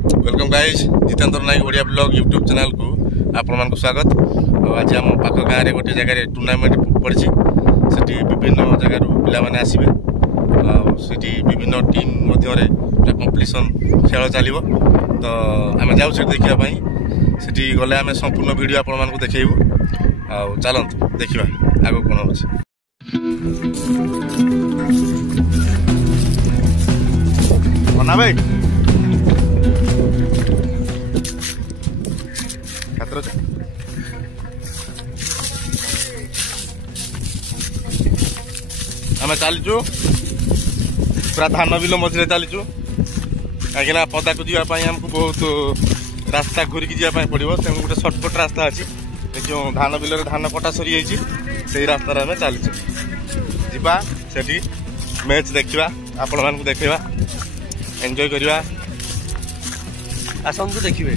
Welcome guys Jitendra नायक Odia blog YouTube channel को आपण मानक स्वागत। आज आम पाख गाँव में गोटे जगह टूर्नामेंट पड़ी से विभिन्न जगार पिला माने आसबे से विभिन्न टीम मध्य कॉम्पिटिशन खेल चलो तो आम जाऊ देखापी से गले आम संपूर्ण वीडियो आपण मानक देखू आ चलत देखा आग कौन हो बना भाई आम चलीचु पूरा धान बिल मझे चलीचु कहीं पदा को जावाई आमको बहुत रास्ता घूरिकी जावाई पड़ो तेणु गोटे सर्टकट रास्ता अच्छी जो धान बिल धान कटा सरी से रास्तार आम चलीचु जा से मैच देखा आपण मानक देखा एंजॉय करवा आसतु देखिए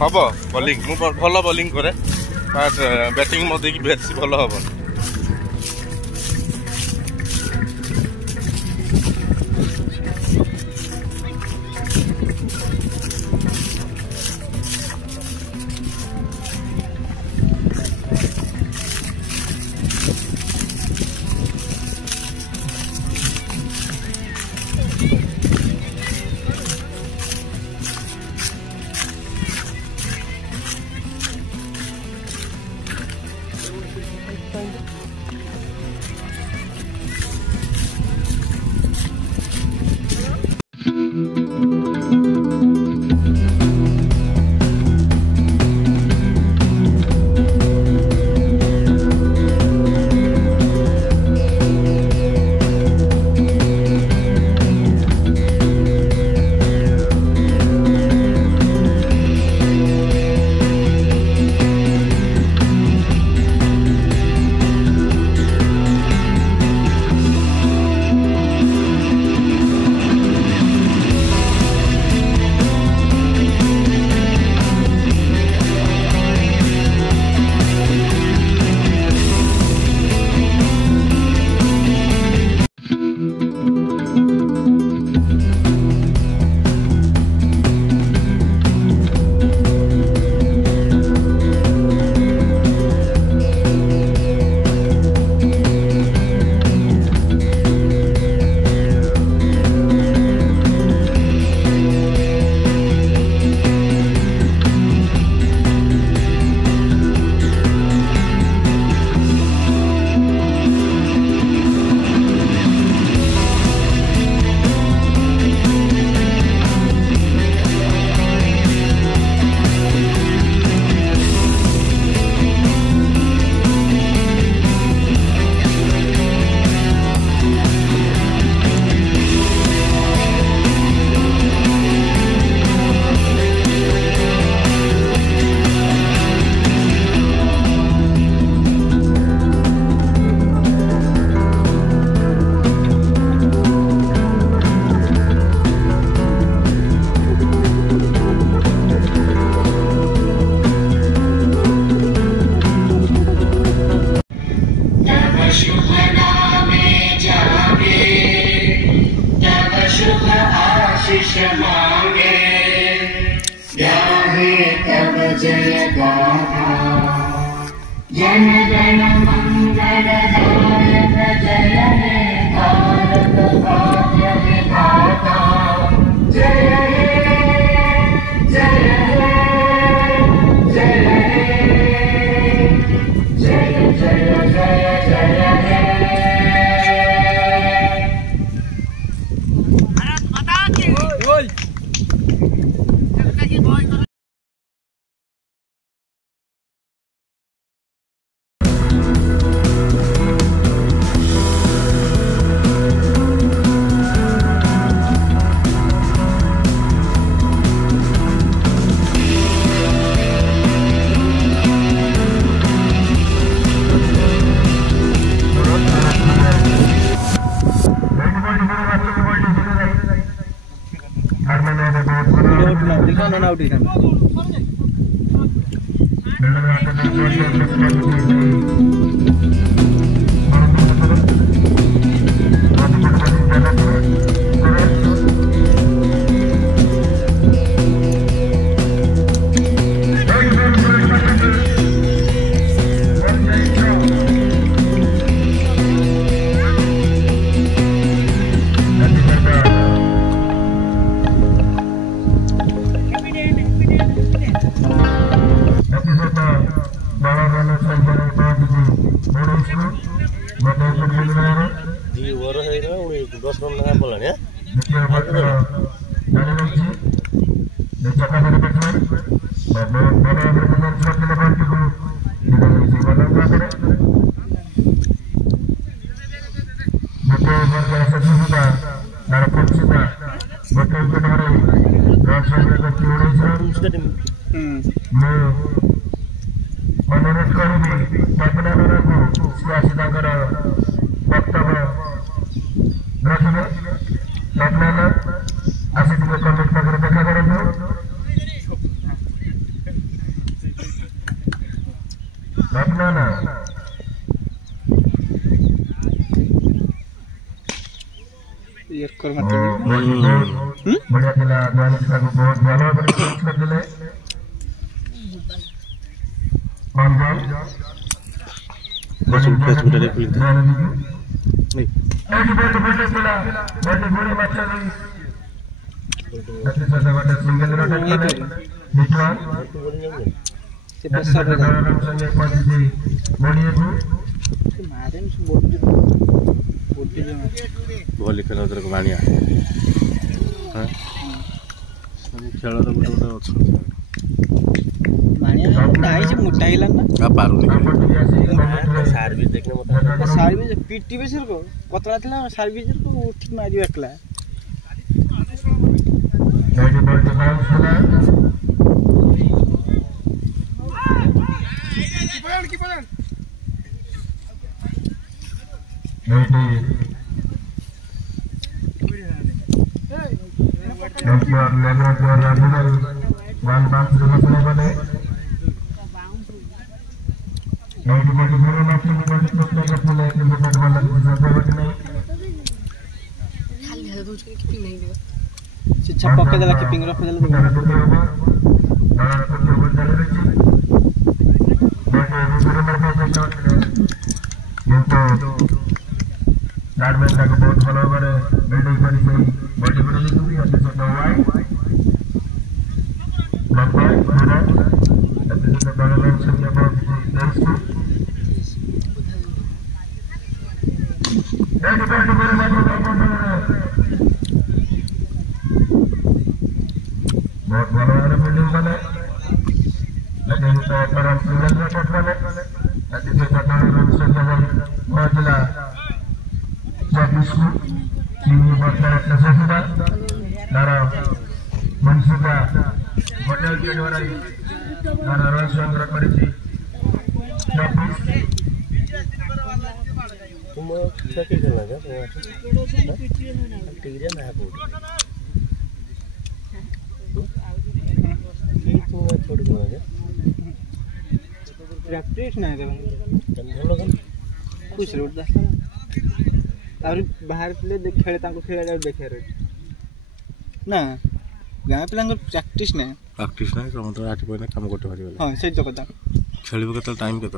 हम बॉलिंग भल बॉलिंग करे बैटिंग मत बेसी भल हम जय गाथा जन गण मंगल दायक जय हे भारत भाग्य विधाता जय हे जय हे जय हे जय जय जय जय हे भारत माता की जय। ना आउट हिसाब अनुरोध करूँ पटना सियासीदार वक्तव्य रखिए पटना आसी कमिटी पाखे देखा करूँ पटना बढ़िया थिला बहुत भल भाव भली खेल बाणिया खेल मोटा सार्विस पीटी बेसर को पतला थिला सार्विस को ठीक मारियो एकला छप्पा देला कीपिंग रख देला बहुत भल भाव बिल्डिंग कर बड़ी बड़ी बहुत भल भाव बिल्डिंग कले पहुंचला मनसुका होटेल के द्वारा रोज संग्रह कर प्रैक्टिस नहीं खुश रोड बाहर पिले खेले खेल देखे ना गाँ पिला प्रैक्टिस ना समस्त आठ पॉइंट काम करते पारे हाँ से तो कथा खेल के टाइम के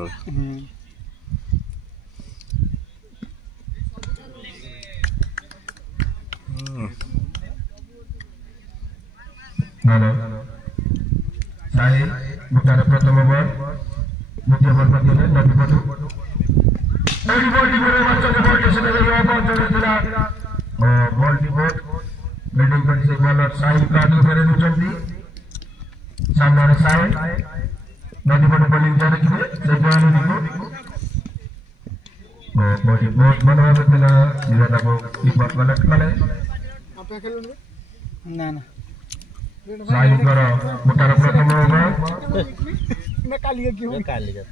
भूटान प्रथम बल द्वितीय बल पकड़े नदी पटू बिल्डिंग पर से बॉलर साहिल कादू करे नुचंदी सामने साहिल नदी पटू बॉलिंग जा रही है से बॉल निको बॉडी बहुत बड़ा बेला निराला को कीपर गलत करे आपे खेलो ना ना साहिल करो भूटान प्रथम ओवर मैं कालिया क्यों कालिया